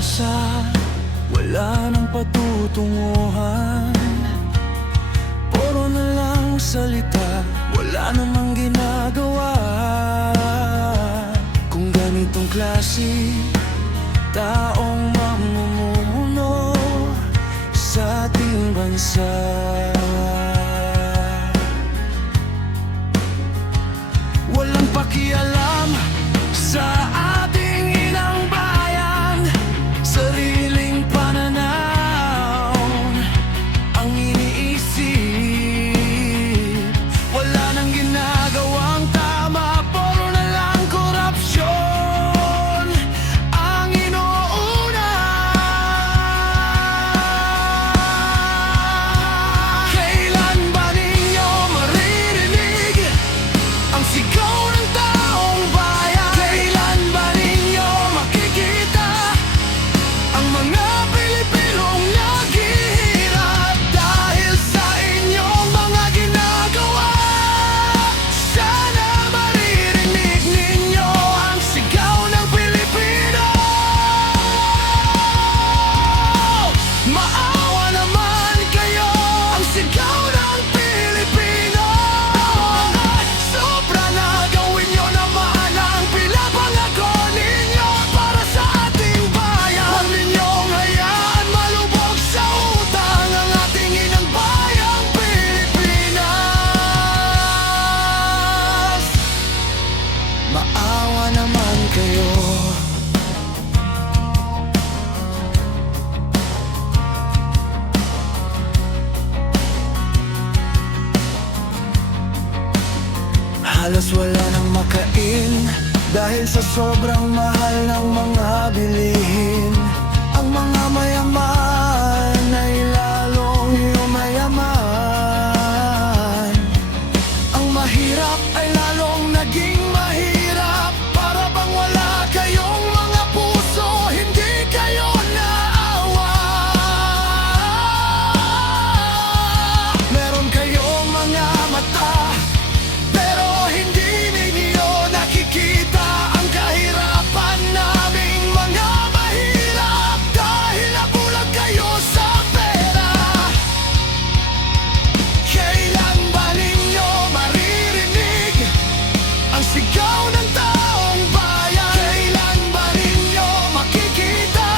pag-asa, wala nang patutunguhan. Puro na lang salita, wala namang ginagawa. Kung ganitong klase taong mamumuno sa ating bansa, walang pakialam sa ating inang bayan. Sariling pananaw ang iniisip, wala nang ginagawang tama, puro na lang korupsyon ang inuuna. Kailan ba ninyo maririnig ang sigaw ng taong bayan? Kailan ba ninyo makikita ang mga Pilipinong naghihirap dahil sa inyong mga ginagawa? Sana maririnig ninyo ang sigaw ng Pilipino. Maawa naman kayo, ang sigaw ng Pilipino. Sobra na, gawin nyo naman ang pinapangako ninyo para sa ating bayan. Huwag ninyong hayaan malubog sa utang ang ating inang bayang Pilipinas. Maawa naman kayo. Halos wala nang makain dahil sa sobrang mahal ng mga bilihin. Ang mga mayaman ay lalong yumayaman. Ang mahirap ay lalong naging mahirap. Para bang wala kayong mga puso, hindi kayo naawa. Meron kayong mga mata, pero hindi ninyo nakikita ang kahirapan naming mga mahirap dahil nabulag kayo sa pera. Kailan ba ninyo maririnig ang sigaw ng taong bayan? Kailan ba ninyo makikita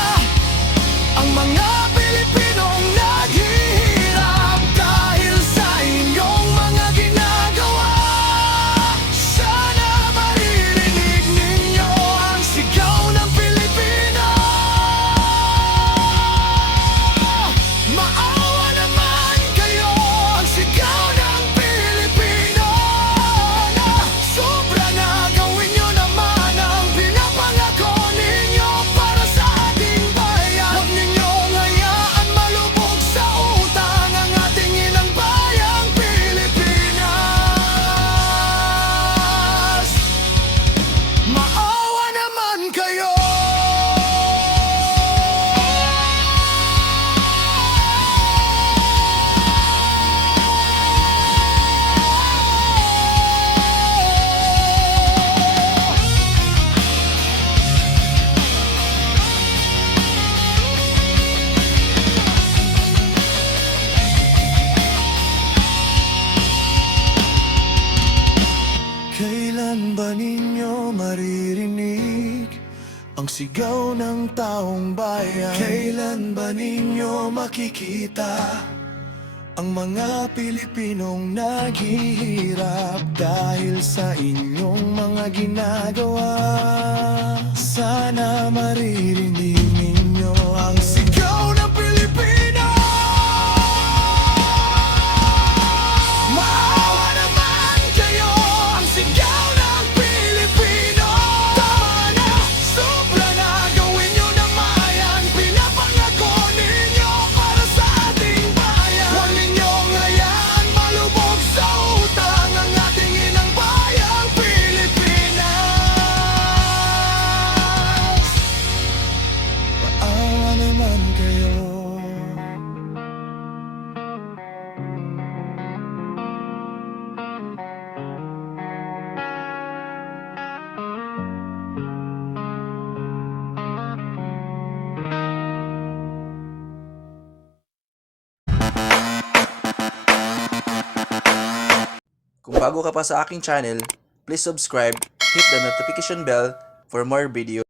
ang mga Pilipinong naghihirap dahil sa inyong mga ginagawa? Sana maririnig ninyo ang sigaw ng Pilipino. Maawa naman kayo, ang sigaw ng Pilipino. Sobra na, gawin nyo naman ang pinapangako ninyo para sa ating bayan. Huwag ninyong hayaan malubog sa utang ang ating inang bayang Pilipinas. Maawa naman kayo. Kailan ba ninyo maririnig ang sigaw ng taong bayan? Kailan ba ninyo makikita ang mga Pilipinong naghihirap dahil sa inyong mga ginagawa? Sana maririnig ninyo ang sigaw ng Pilipino. Maawa naman kayo, ang sigaw ng Pilipino. Tama na, sobra na, gawin nyo naman ang pinapangako ninyo para sa ating bayan. Huwag ninyong hayaan malubog sa utang ang ating inang bayang Pilipinas. 「君の声が聞こえる」「bago ka pa sa aking channel, please subscribe, hit the notification bell for more video.